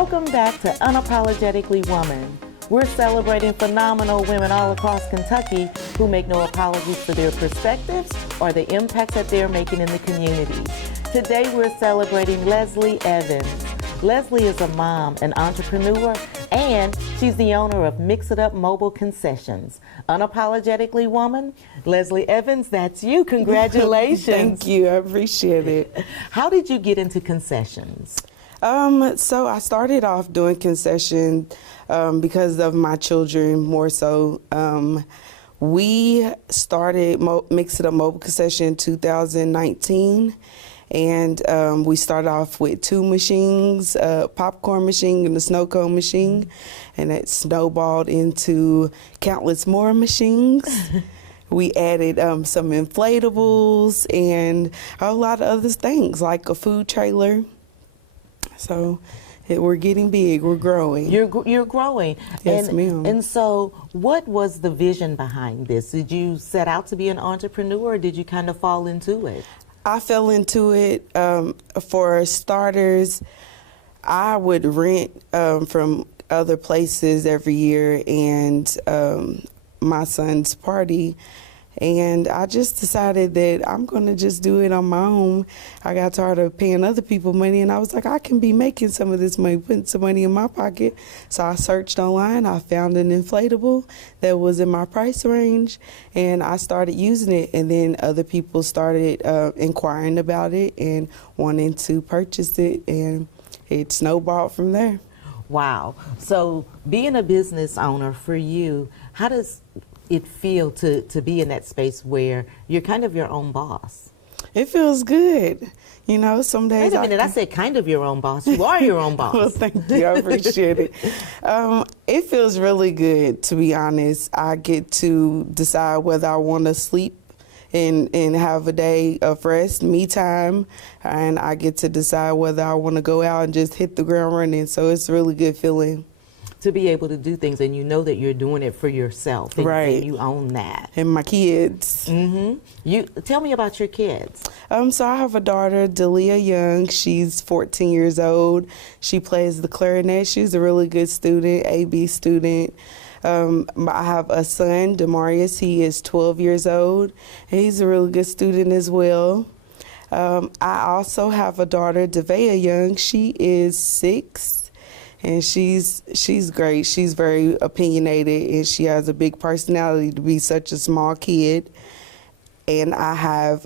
Welcome back to Unapologetically Woman. We're celebrating phenomenal women all across Kentucky who make no apologies for their perspectives or the impact that they're making in the community. Today we're celebrating Leslie Evans. Leslie is a mom, an entrepreneur, and she's the owner of Mix It Up Mobile Concessions. Unapologetically Woman, Leslie Evans, that's you. Congratulations. Thank you. I appreciate it. How did you get into concessions? So I started off doing concession because of my children more so. We started Mix It Up Mobile Concession in 2019. And we started off with 2 machines, a popcorn machine and a snow cone machine. And it snowballed into countless more machines. We added some inflatables and a lot of other things like a food trailer. So we're getting big, we're growing. You're growing. Yes, ma'am. And so what was the vision behind this? Did you set out to be an entrepreneur or did you kind of fall into it? I fell into it. For starters, I would rent from other places every year and my son's party. And I just decided that I'm going to just do it on my own. I got tired of paying other people money, and I was like, I can be making some of this money, putting some money in my pocket. So I searched online. I found an inflatable that was in my price range, and I started using it. And then other people started inquiring about it and wanting to purchase it, and it snowballed from there. Wow. So being a business owner for you, how does it feel to be in that space where you're kind of your own boss? It feels good. You know, some days. Wait a minute, I said kind of your own boss. You are your own boss. Well, thank you. I appreciate it. It feels really good, to be honest. I get to decide whether I want to sleep and have a day of rest, me time, and I get to decide whether I want to go out and just hit the ground running. So it's a really good feeling. To be able to do things and you know that you're doing it for yourself. And, right. And you own that. And my kids. Mm-hmm. You tell me about your kids. So I have a daughter, Delia Young. She's 14 years old. She plays the clarinet. She's a really good student, AB student. I have a son, Demarius. He is 12 years old. And he's a really good student as well. I also have a daughter, Devea Young. She is 6. And she's great. She's very opinionated, and she has a big personality to be such a small kid. And I have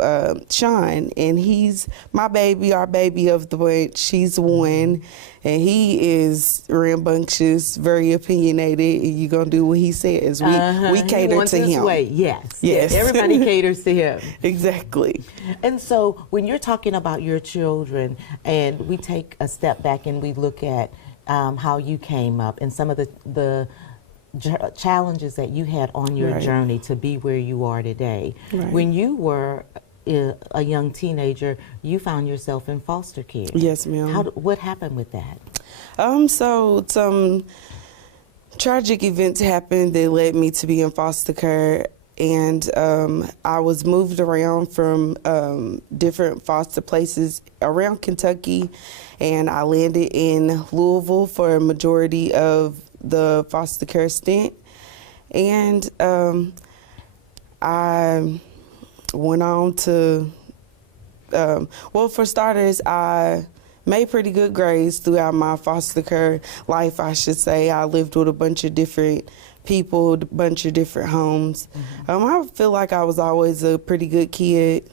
Sean, and he's my baby, our baby of the bunch. He's 1, and he is rambunctious, very opinionated. And you're gonna do what he says. We cater to him. Way. Yes. Everybody caters to him. Exactly. And so when you're talking about your children, and we take a step back and we look at how you came up and some of the challenges that you had on your journey to be where you are today. Right. When you were a young teenager, you found yourself in foster care. Yes, ma'am. What happened with that? So some tragic events happened that led me to be in foster care. And I was moved around from different foster places around Kentucky, and I landed in Louisville for a majority of the foster care stint. And I went on to, well, for starters, I made pretty good grades throughout my foster care life, I should say. I lived with a bunch of different people, a bunch of different homes. I feel like I was always a pretty good kid.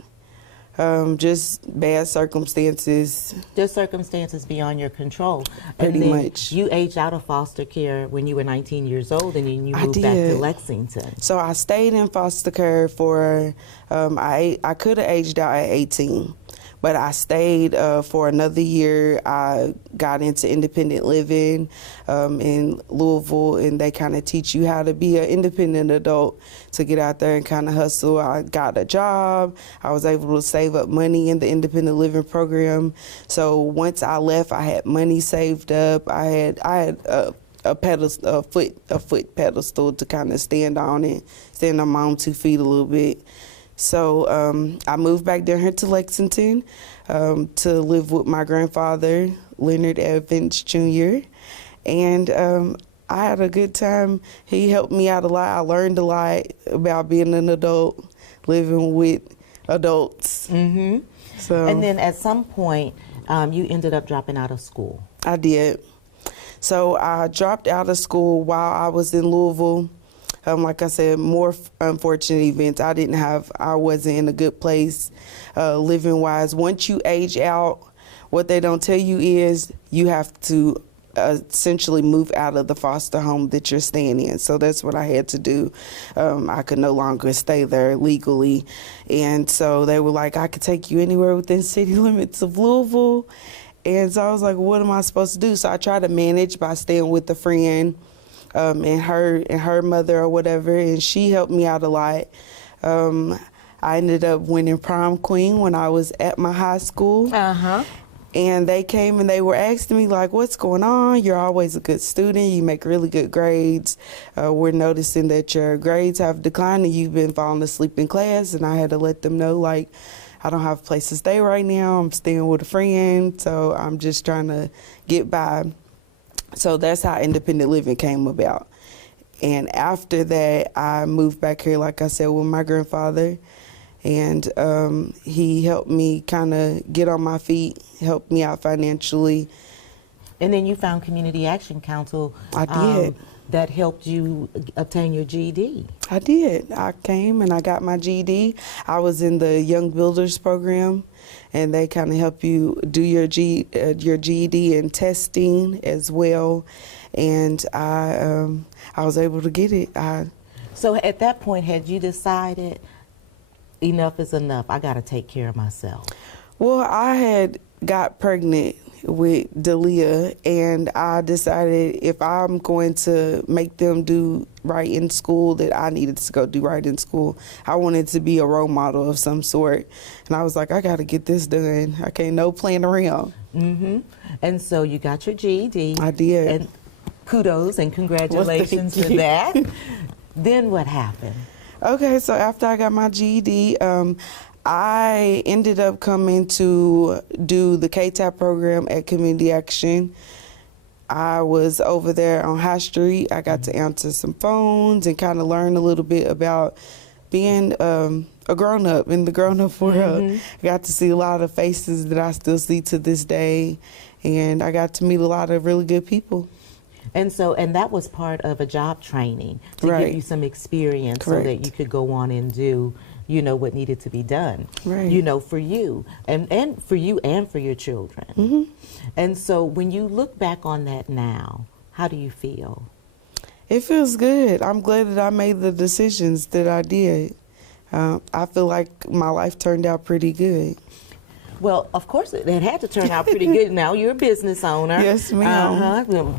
Just bad circumstances. Just circumstances beyond your control. Pretty and then much. You aged out of foster care when you were 19 years old, and then you moved back to Lexington. So I stayed in foster care for, I could have aged out at 18. But I stayed for another year. I got into independent living in Louisville, and they kind of teach you how to be an independent adult, to get out there and kind of hustle. I got a job. I was able to save up money in the independent living program. So once I left, I had money saved up. I had a foot pedestal to kind of stand on and stand on my own 2 feet a little bit. So I moved back down here to Lexington to live with my grandfather, Leonard Evans Jr. And I had a good time. He helped me out a lot. I learned a lot about being an adult, living with adults. Mm-hmm. So, and then at some point, you ended up dropping out of school. I did. So I dropped out of school while I was in Louisville. Like I said, more unfortunate events. I wasn't in a good place living wise. Once you age out, what they don't tell you is you have to essentially move out of the foster home that you're staying in. So that's what I had to do. I could no longer stay there legally. And so they were like, I could take you anywhere within city limits of Louisville. And so I was like, what am I supposed to do? So I tried to manage by staying with a friend and her mother or whatever, and she helped me out a lot. I ended up winning prom queen when I was at my high school. Uh-huh. And they came and they were asking me, like, what's going on? You're always a good student. You make really good grades. We're noticing that your grades have declined and you've been falling asleep in class. And I had to let them know, like, I don't have a place to stay right now. I'm staying with a friend, so I'm just trying to get by. So that's how independent living came about. And after that, I moved back here, like I said, with my grandfather. And he helped me kind of get on my feet, helped me out financially. And then you found Community Action Council. I did. That helped you obtain your GED. I did. I came and I got my GED. I was in the Young Builders program, and they kind of help you do your GED and testing as well. And I was able to get it. So at that point, had you decided enough is enough, I got to take care of myself? Well, I had got pregnant with Dalia, and I decided if I'm going to make them do right in school, that I needed to go do right in school. I wanted to be a role model of some sort, and I was like, I got to get this done. I can't no playing around. Mm-hmm. And so you got your GED. I did. And kudos and congratulations Well, for that. Then what happened? Okay, so after I got my GED, I ended up coming to do the KTAP program at Community Action. I was over there on High Street. I got to answer some phones and kind of learn a little bit about being a grown-up in the grown-up world. Mm-hmm. I got to see a lot of faces that I still see to this day, and I got to meet a lot of really good people. And that was part of a job training to Right. give you some experience Correct. so that you could go on and do, what needed to be done, Right. For you and for you and for your children. Mm-hmm. And so when you look back on that now, how do you feel? It feels good. I'm glad that I made the decisions that I did. I feel like my life turned out pretty good. Well, of course, it had to turn out pretty good. Now you're a business owner. Yes, ma'am. Uh-huh.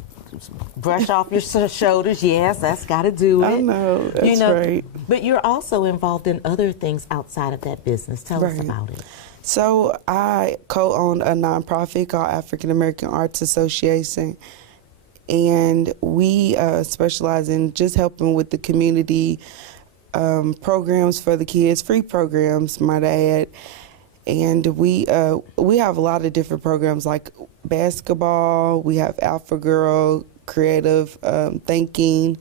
Brush off your shoulders. Yes, that's got to do it. I know. That's right. But you're also involved in other things outside of that business. Tell us Right. about it. So I co-own a nonprofit called African American Arts Association, and we specialize in just helping with the community programs for the kids, free programs, might I add. And we have a lot of different programs like basketball. We have Alpha Girl, creative thinking,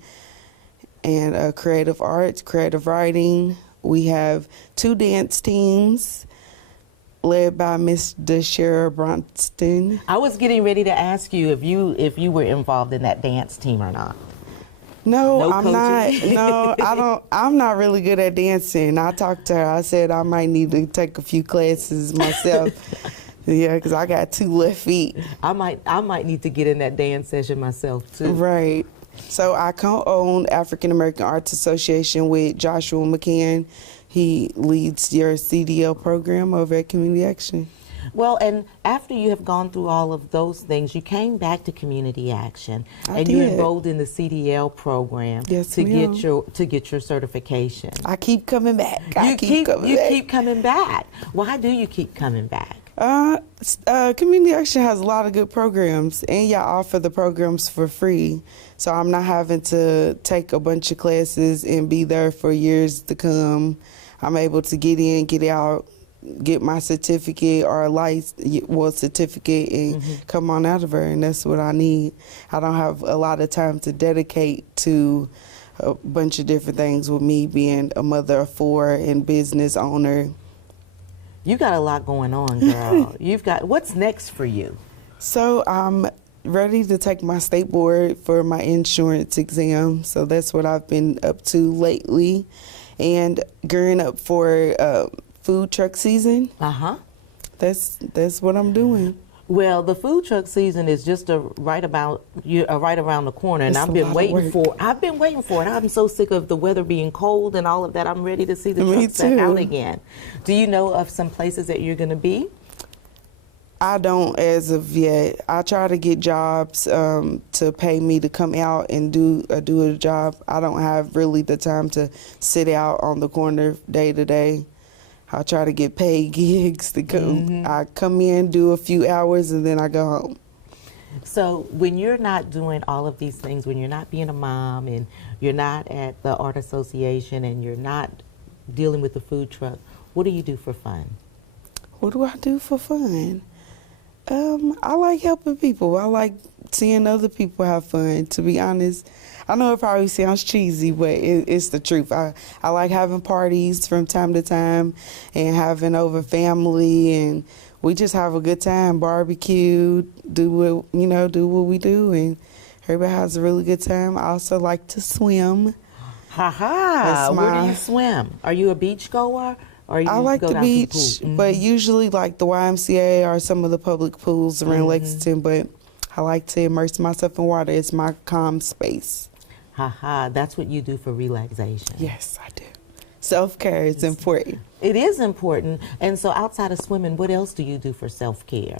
and creative arts, creative writing. We have 2 dance teams led by Miss DeShera Bronston. I was getting ready to ask you if you were involved in that dance team or not. No, No I'm coaching? not. No, I don't. I'm not really good at dancing. I talked to her. I said I might need to take a few classes myself. Yeah, because I got 2 left feet. I might need to get in that dance session myself too. Right. So I co-own African American Arts Association with Joshua McCann. He leads your CDL program over at Community Action. Well, and after you have gone through all of those things, you came back to Community Action, and you did. enrolled in the CDL program Yes, to ma'am. get your certification. I keep coming back. You keep coming back. Why do you keep coming back? Community Action has a lot of good programs, and y'all offer the programs for free. So I'm not having to take a bunch of classes and be there for years to come. I'm able to get in, get out, get my certificate or certificate and come on out of her, and that's what I need. I don't have a lot of time to dedicate to a bunch of different things with me being a mother of 4 and business owner. You got a lot going on, girl. What's next for you? So I'm ready to take my state board for my insurance exam. So that's what I've been up to lately, and gearing up for food truck season. That's what I'm doing. Well, the food truck season is just right around the corner, and I've been waiting for it. I'm so sick of the weather being cold and all of that. I'm ready to see the trucks back out again. Do you know of some places that you're going to be? I don't as of yet. I try to get jobs to pay me to come out and do a job. I don't have really the time to sit out on the corner day to day. I try to get paid gigs to come. I come in, do a few hours, and then I go home. So when you're not doing all of these things, when you're not being a mom and you're not at the art association and you're not dealing with the food truck, what do you do for fun? What do I do for fun? I like helping people. I like seeing other people have fun, to be honest. I know it probably sounds cheesy, but it's the truth. I like having parties from time to time and having over family, and we just have a good time, barbecue, do what we do, and everybody has a really good time. I also like to swim. Where do you swim? Are you a beach goer? I like the beach, but usually like the YMCA or some of the public pools around Lexington, but I like to immerse myself in water. It's my calm space. That's what you do for relaxation. Yes, I do. Self-care is important. It is important. And so outside of swimming, what else do you do for self-care?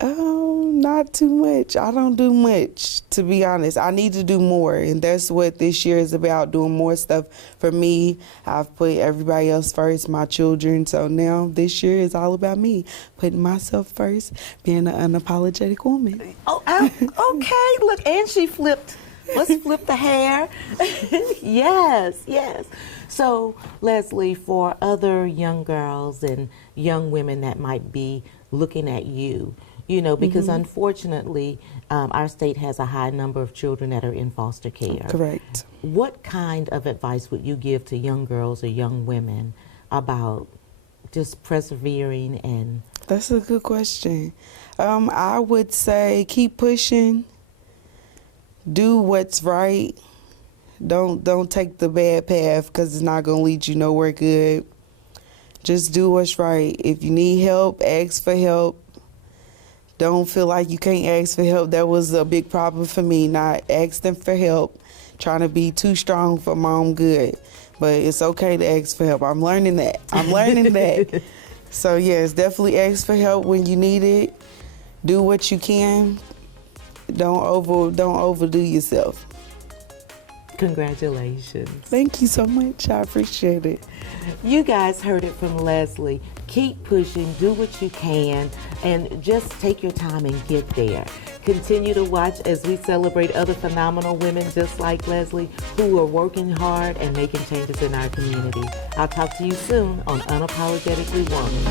Not too much. I don't do much, to be honest. I need to do more, and that's what this year is about, doing more stuff for me. I've put everybody else first, my children, so now this year is all about me, putting myself first, being an unapologetic woman. Okay, look, and she flipped. Let's flip the hair. Yes. So, Leslie, for other young girls and young women that might be looking at you, because unfortunately, our state has a high number of children that are in foster care. Correct. What kind of advice would you give to young girls or young women about just persevering and... That's a good question. I would say keep pushing. Do what's right. Don't take the bad path, because it's not going to lead you nowhere good. Just do what's right. If you need help, ask for help. Don't feel like you can't ask for help. That was a big problem for me, not asking for help, trying to be too strong for my own good. But it's okay to ask for help. I'm learning that. So yes, definitely ask for help when you need it. Do what you can. Don't overdo yourself. Congratulations. Thank you so much. I appreciate it. You guys heard it from Leslie. Keep pushing, do what you can, and just take your time and get there. Continue to watch as we celebrate other phenomenal women just like Leslie who are working hard and making changes in our community. I'll talk to you soon on Unapologetically Woman.